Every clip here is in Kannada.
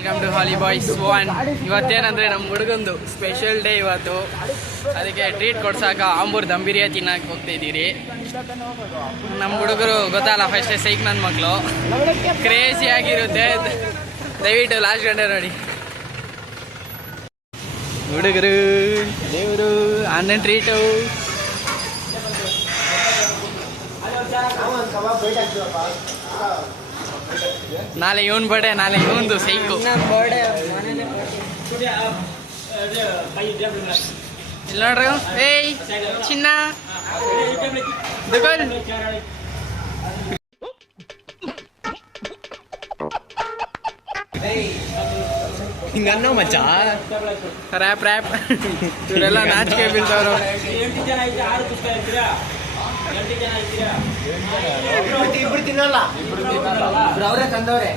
Welcome to holy boys 1. ಇವತ್ತೇನಂದರೆ ನಮ್ಮ ಹುಡುಗಂದು ಸ್ಪೆಷಲ್ ಡೇ ಇವತ್ತು. ಅದಕ್ಕೆ ಟ್ರೀಟ್ ಕೊಡ್ಸಾಕ ಆಂಬೂರ್ ದಮ್ ಬಿರಿಯಾನಿ ತಿನ್ನಕ್ಕೆ ಹೋಗ್ತಾಯಿದ್ದೀರಿ. ನಮ್ಮ ಹುಡುಗರು ಗೊತ್ತಲ್ಲ, ಫಸ್ಟೇ ಸೈಕ್ ನನ್ನ ಮಕ್ಕಳು, ಕ್ರೇಜಿ ಆಗಿರುತ್ತೆ. ದಯವಿಟ್ಟು ಲಾಸ್ಟ್ ಗಂಟೆ ನೋಡಿ. ಹುಡುಗರು ದೇವರು ಅಣ್ಣನ ಟ್ರೀಟು. ನಾಳೆ ಇವನ್ ಬರ್ಡೇ, ನಾಳೆ ಇವಂದು ಸೈಕು. ಇಲ್ಲಿ ನೋಡ್ರಿ, ಏಯ್ ಚಿನ್ನ ದುಕಾನ್ ಹಿಂಗನ್ನೋ ಮಚ್ಚ. ರ್ಯಾಪ್ ಇವರೆಲ್ಲ ನಾಚಿಕೆ ಬೀಳ್ತವ್ರು. ಇಬ್ರು ತಿನ್ನಲ್ಲ, ಅವರೇ ತಂದವ್ರೆ.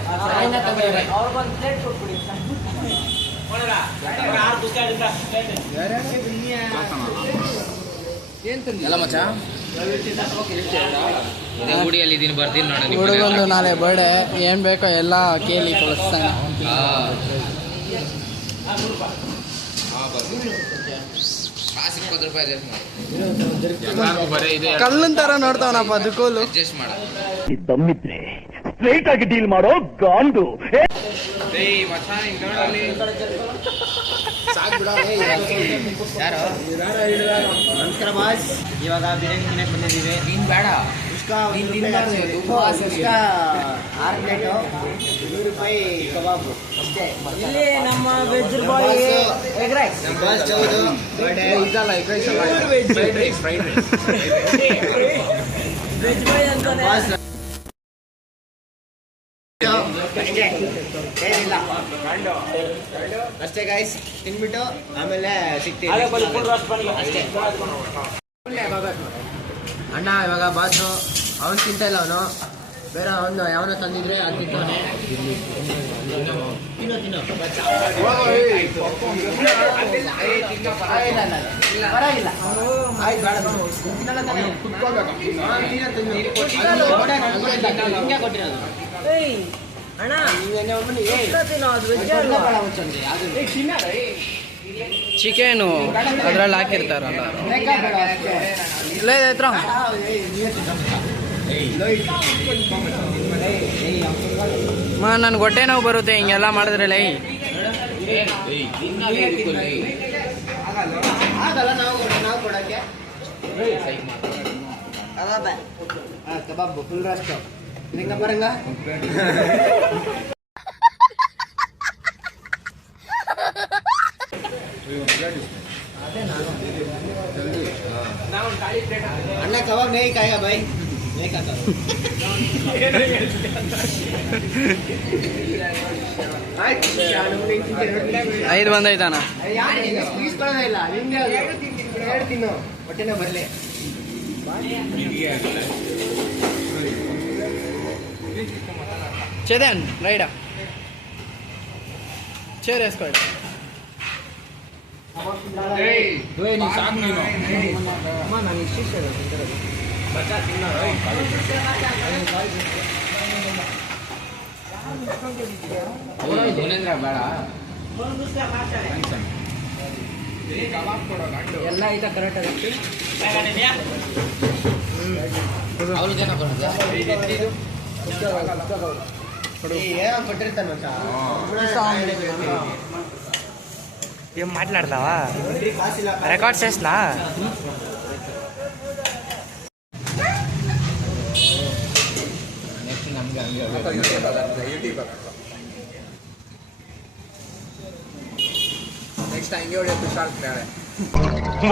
ಎಲ್ಲ ಮಚ್ಚ ಗುಡಿಯಲ್ಲಿ ಇದೀನಿ, ಬರ್ತೀನಿ ನೋಡಿ. ಹುಡುಗಂದು ನಾಳೆ ಬರ್ಡೇ, ಏನ್ ಬೇಕೋ ಎಲ್ಲ ಕೇಳಿ ಕಳಿಸ್ತಾನೆ. ಕಲ್ಲನ್ ತರ ನೋಡ್ತಾವನಪ್ಪ ದುಕೋಲು. ದಮ್ಮಿದ್ರೆ ಸ್ಟ್ರೈಟ್ ಆಗಿ ಡೀಲ್ ಮಾಡೋ ಗಾಂಡು. ನಮಸ್ಕಾರ ಬಾಸ್, ಇವಾಗ ಬಿರಿಯಾನಿ ತಿನ್ನಕ್ಕೆ ಬಂದಿದ್ದೀವಿ. ನೀನ್ ಬೇಡ, 6 ಪ್ಲೇಟು, 100 ರೂಪಾಯಿ ಕಬಾಬು ಅಷ್ಟೇ. ಇಲ್ಲಿ ನಮ್ಮ ವೆಜ್ ಬಾಯ್ ಎಗ್ ರೈಸ್, ನಮ್ಮ ಬಾಸ್ ಚೌದು ಇದಲ್ಲ, ಎಗ್ ರೈಸ್ ಅಲ್ಲ, ಫ್ರೈಡ್ ರೈಸ್ ವೆಜ್ ಬಾಯ್ ಅಂತಾನೆ. ಏನಿಲ್ಲ ಅಷ್ಟೇ ಗೈಸ್, ತಿನ್ಬಿಟ್ಟು ಆಮೇಲೆ ಸಿಗ್ತೀವಿ ಅಷ್ಟೇ. ಅಣ್ಣ ಇವಾಗ ಬಾಸು ಅವನು ತಿಂತ ಇಲ್ಲ, ಅವನು ಬೇರೆ ಅವನು ಯಾವನೋ ತಂದಿದ್ರೆ ಅದು ತಿಂತಾನೆ. ಪರವಾಗಿಲ್ಲ, ಆಯ್ತು ಬೇಡ ಕೊಟ್ಟಿರೋದು. ಅಣ್ಣ ಚಿಕನು ಅದ್ರಲ್ಲಿ ಹಾಕಿರ್ತಾರಲ್ಲ, ಇಲ್ಲ ಹತ್ರ ನನ್ಗೆ ಹೊಟ್ಟೆ ನೋವು ಬರುತ್ತೆ ಹಿಂಗೆಲ್ಲ ಮಾಡಿದ್ರಲ್ಲ. ಆಗಲ್ಲ ನಾವು ಕೊಡಕ್ಕೆ. ಕಬಾಬ್ ಫುಲ್ ರಷ್ಟು ನಿಂಗ ಬರಂಗ. ಅಣ್ಣ ಕಬಾಬ್ ನೈ ಕಾಯ ಬೈ, ನೈ ಕಾತ. 5 ಬಂದೈತಾನ. ಇಲ್ಲ ನಿಂಗೆ ಎರಡು ತಿನ್ನು, ಹೊಟ್ಟೆನೇ ಬರಲಿ. ಚೇದನ್ ರೈಡ ಚೇರ್ వేసుకోండి. ಎಲ್ಲ ಐತ ಕರೆಕ್ಟ್ ಆಗುತ್ತೆ. ఏం మాట్లాడతావా, రికార్డ్ చేసినా?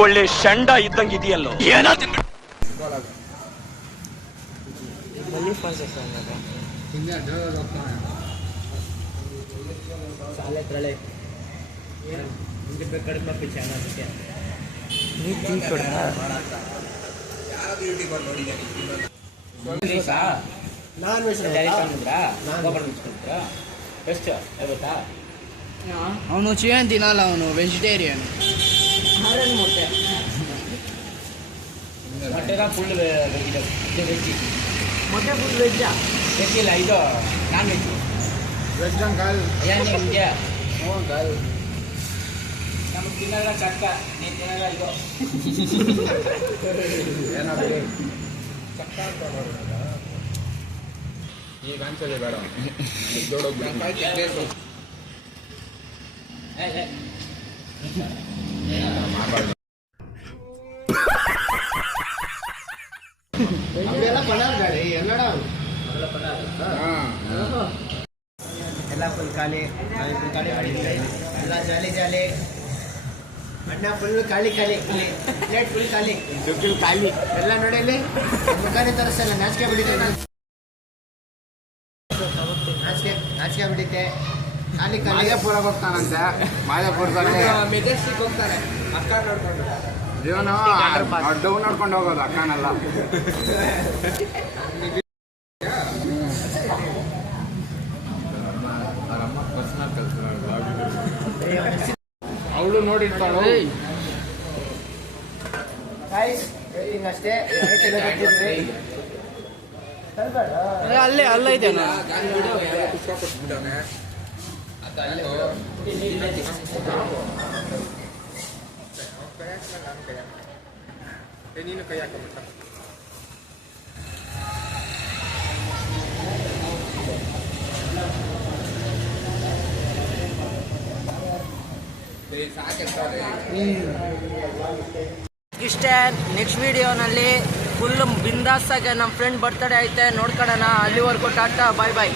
ಒಳ್ಳೆ ಶಂಡ ಇದ್ದಂಗೆ ಇದೆಯಲ್ಲೋ. ಅವನು ಚಿಕನ್ ತಿನ್ನಲ್ಲ, ಅವನು ವೆಜಿಟೇರಿಯನ್. ಫುಲ್ ವೆಜ್, ಮೊಟ್ಟೆ ಫುಲ್ ವೆಜ್ಜಾ? ವೆಜ್ ಇಲ್ಲ, ಇದು ನಾನ್ ವೆಜ್. ಏನ್ ನಿಮ್ಗೆ ನಮ್ಗೆ ತಿನ್ನಲ್ಲ ಚಟ್ಕ ನೀನು ತಿನ್ನಲ್ಲ ಇದು ಈಗ ಅನ್ಸೋದೆ ಬೇಡ ಎಲ್ಲ ಫುಲ್ ಖಾಲಿ ಖಾಲಿ ಮಾಡಿದ್ರೆ ಎಲ್ಲ ಜಾಲಿ ಜಾಲಿ ಅಣ್ಣ ಫುಲ್ ಖಾಲಿ ಖಾಲಿ ಇಲ್ಲಿ ಪ್ಲೇಟ್ ಫುಲ್ ಖಾಲಿ ಖಾಲಿ ಎಲ್ಲ ನೋಡಿ ಇಲ್ಲಿ ಮುಖಾರಿ ತರಿಸಲ್ಲ ನಾಚಿಕೆ ಬಿಡಿತೆ ನಾಚಿಕೆ ಬಿಡಿತೆ ಖಾಲಿ ಖಾಲಿ ಮಾದೇಪುರಕ್ಕೆ ಹೋಗ್ತಾನಂತೆ ಮಾದೇಪುರದಲ್ಲಿ ಮೆಜೆಸ್ಟಿಕ್ ಹೋಗ್ತಾರೆ ಅಕ್ಕ ನೋಡ್ಕೊಂಡು ಜೀವನ ಡೌನ್ ನೋಡ್ಕೊಂಡು ಹೋಗೋದು ಅಕ್ಕನೆಲ್ಲ ಅವಳು ನೋಡಿರ್ತಾಳು ಅಷ್ಟೇ ಅಲ್ಲೇ ಅಲ್ಲೈತೆ ನೀನು ಕೈ ಹಾಕಬಿಟ್ಟ ಇಷ್ಟೇ ನೆಕ್ಸ್ಟ್ ವಿಡಿಯೋನಲ್ಲಿ ಫುಲ್ ಬಿಂದಾಸಾಗಿ ನಮ್ಮ ಫ್ರೆಂಡ್ ಬರ್ತಡೇ ಐತೆ ನೋಡ್ಕೊಳ್ಳೋಣ. ಅಲ್ಲಿವರೆಗೂ ಟಾಟಾ ಬಾಯ್ ಬಾಯ್.